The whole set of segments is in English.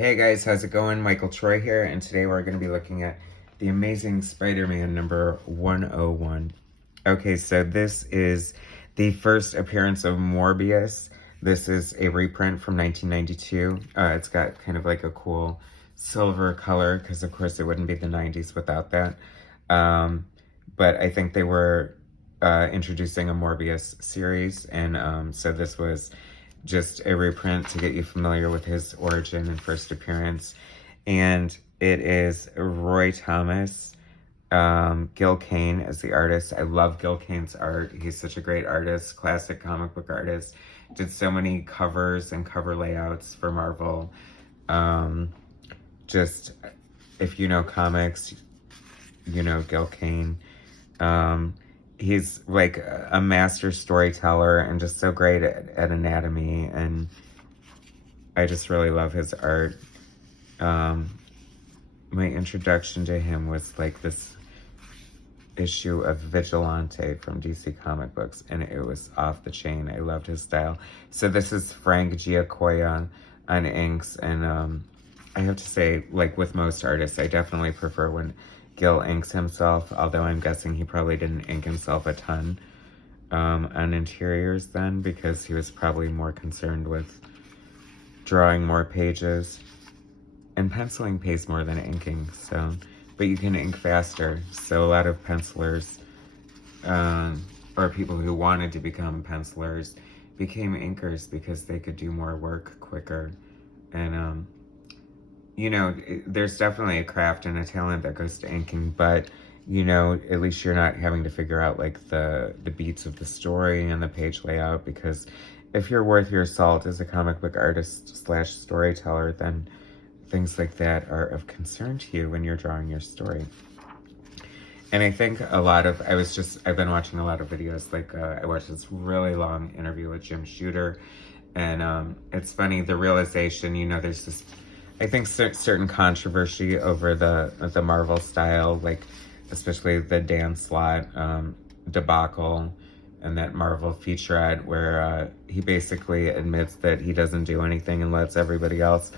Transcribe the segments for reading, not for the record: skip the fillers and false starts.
Hey guys, how's it going? Michael Troy here, and today we're going to be looking at The Amazing Spider-Man number 101. Okay, so this is the first appearance of Morbius. This is a reprint from 1992. It's got kind of like a cool silver color, because of course it wouldn't be the 90s without that. But I think they were introducing a Morbius series, and so this was just a reprint to get you familiar with his origin and first appearance. And it is Roy Thomas, Gil Kane as the artist. I love Gil Kane's art. He's such a great artist, classic comic book artist. Did so many covers and cover layouts for Marvel. Just, if you know comics, you know Gil Kane. He's like a master storyteller and just so great at anatomy, and I just really love his art. My introduction to him was like this issue of Vigilante from DC Comic Books, and it was off the chain. I loved his style. So this is Frank Giacoia on inks, and I have to say, like with most artists, I definitely prefer when Gil inks himself, although I'm guessing he probably didn't ink himself a ton on interiors then, because he was probably more concerned with drawing more pages. And penciling pays more than inking, so, but you can ink faster. So a lot of pencilers, or people who wanted to become pencilers, became inkers because they could do more work quicker. And you know, there's definitely a craft and a talent that goes to inking, but, you know, at least you're not having to figure out, like, the beats of the story and the page layout, because if you're worth your salt as a comic book artist / storyteller, then things like that are of concern to you when you're drawing your story. And I think I've been watching a lot of videos, like, I watched this really long interview with Jim Shooter, and it's funny, the realization, you know, there's this, I think, certain controversy over the Marvel style, like especially the Dan Slott debacle and that Marvel featurette where he basically admits that he doesn't do anything and lets everybody else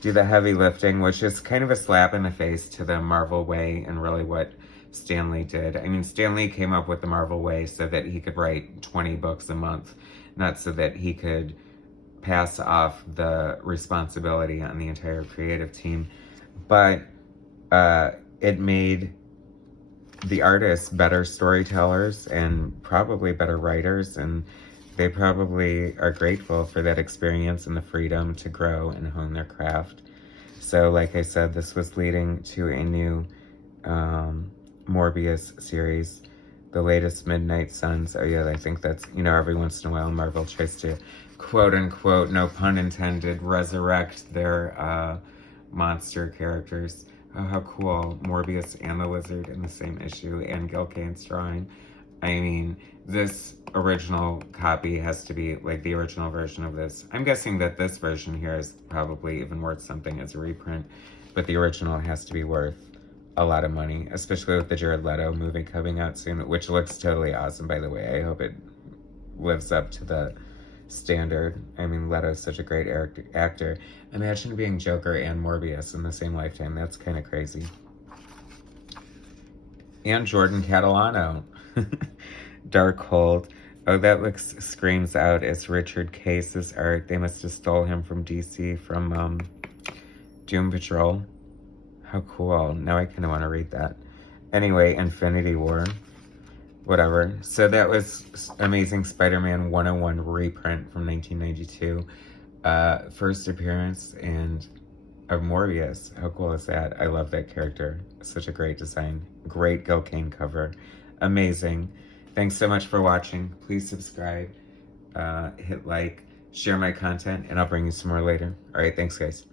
do the heavy lifting, which is kind of a slap in the face to the Marvel way and really what Stan Lee did. I mean, Stan Lee came up with the Marvel way so that he could write 20 books a month, not so that he could pass off the responsibility on the entire creative team. But it made the artists better storytellers and probably better writers, and they probably are grateful for that experience and the freedom to grow and hone their craft. So like I said, this was leading to a new Morbius series, the latest Midnight Suns. Oh yeah, I think that's, you know, every once in a while Marvel tries to, quote unquote, no pun intended, resurrect their monster characters. Oh, how cool. Morbius and the Lizard in the same issue, and Gil Kane's drawing. I mean, this original copy has to be like the original version of this. I'm guessing that this version here is probably even worth something as a reprint, but the original has to be worth a lot of money, especially with the Jared Leto movie coming out soon, which looks totally awesome, by the way. I hope it lives up to the standard. I mean, Leto's such a great actor. Imagine being Joker and Morbius in the same lifetime. That's kind of crazy. And Jordan Catalano. Darkhold. Oh, that screams out as Richard Case's art. They must have stole him from DC from Doom Patrol. How cool. Now I kind of want to read that. Anyway, Infinity War. Whatever. So that was Amazing Spider-Man 101 reprint from 1992. First appearance of Morbius. How cool is that? I love that character. Such a great design. Great Gil Kane cover. Amazing. Thanks so much for watching. Please subscribe, hit like, share my content, and I'll bring you some more later. All right, thanks guys.